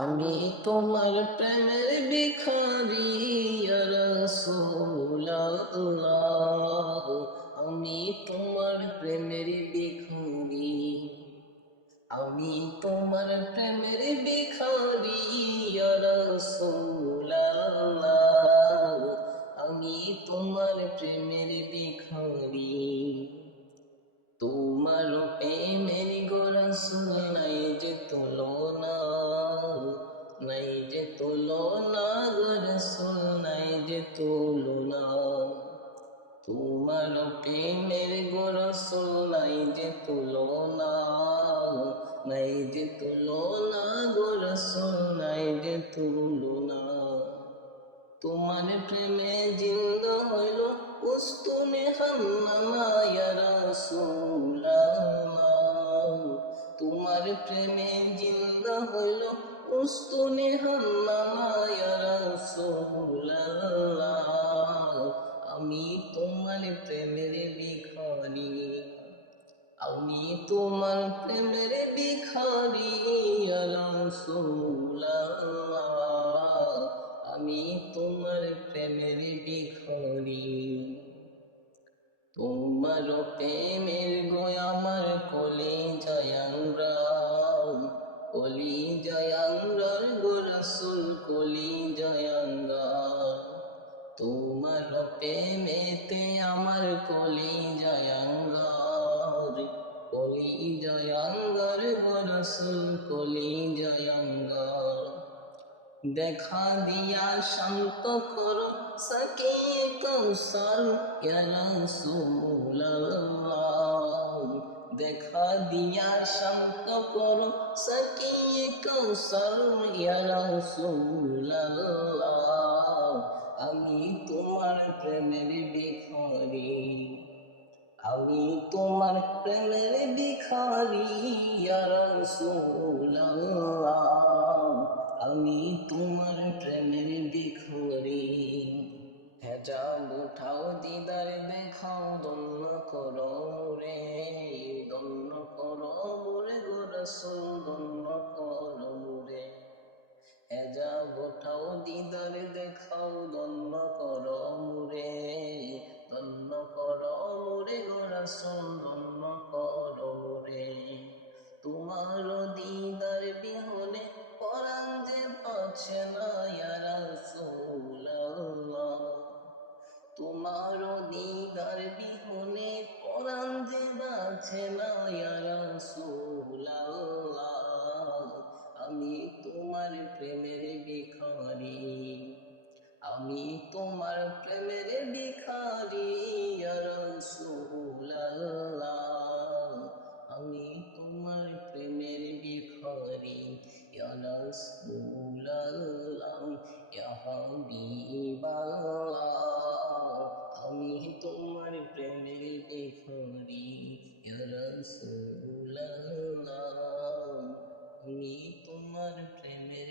আমি তোমার প্রেমের ভিখারি ইয়া রাসূলুল্লাহ। আমি তোমার প্রেমের ভিখারি। আমি তোমার প্রেমের ভিখারি ইয়া রাসূলুল্লাহ। আমি তোমার প্রেমের ভিখারি। তোমার প্রেমের গো রাসূল নাই যে তুলনা, নাই যে তুলনা গো রাসূল নাই যে তুলনা। তোমার প্রেমের গো রাসূল নাই যে তুলনা, নাই যে তুলনা গো রাসূল নাই যে তুলনা। তোমার প্রেমে জিন্দা হইল উস্তুনে হান্নানা ইয়া রাসূলুল্লাহ। তোমার প্রেমে জিন্দা হইল উস্তুনে হান্নানা ইয়া রাসূলুল্লাহ। আমি তোমার প্রেমের ভিখারি। আমি তোমার প্রেমের ভিখারি ইয়া রাসূলুল্লাহ। আমি তোমার প্রেমের ভিখারি। তোমার প্রেমের গো আমার কলিজায় আঙ্গার, কলিজায় আঙ্গার গো রাসূল কলিজায় আঙ্গার। তোমার প্রেমেতে আমার কলিজায় আঙ্গার, কলিজায় আঙ্গার গো রাসূল কলিজায় আঙ্গার। দেখা দিয়া শান্ত করো সাকিয়ে কৌশল ইয়া রাসূলুল্লাহ। দেখা দিয়া শান্ত করো সাকিয়ে কৌশল ইয়া রাসূলুল্লাহ। আমি তোমার প্রেমের ভিখারি। আমি তোমার প্রেমের ভিখারি ইয়া রাসূলুল্লাহ। আমি তোমার প্রেমের ভিখারি। হেজাব উঠাও দিদার দেখাও দন্য করো মোরে, দন্য করো মোরে গো রাসূল দন্য করো মোরে। হেজাব উঠাও দিদার দেখাও দন্য করো মোরে, দন্য করো মোরে গো রাসূল দন্য করো মোরে। তোমার দিদার বিহনে পরাণ যে বাঁচে না ইয়া রাসূলুল্লাহ। তোমার দিদার বিহনে পরাণ যে বাঁচে না ইয়া রাসূলুল্লাহ। আমি তোমার প্রেমের ভিখারি। আমি তোমার প্রেমের ভিখারি ইয়া রাসূলুল্লাহ। আমি তোমার প্রেমের ভিখারি ইয়া রাসূলুল্লাহ, ইয়া হাবিবাল্লাহ। আমি তোমার প্রেমের ভিখারি ইয়া রাসূলুল্লাহ। আমি তোমার প্রেমের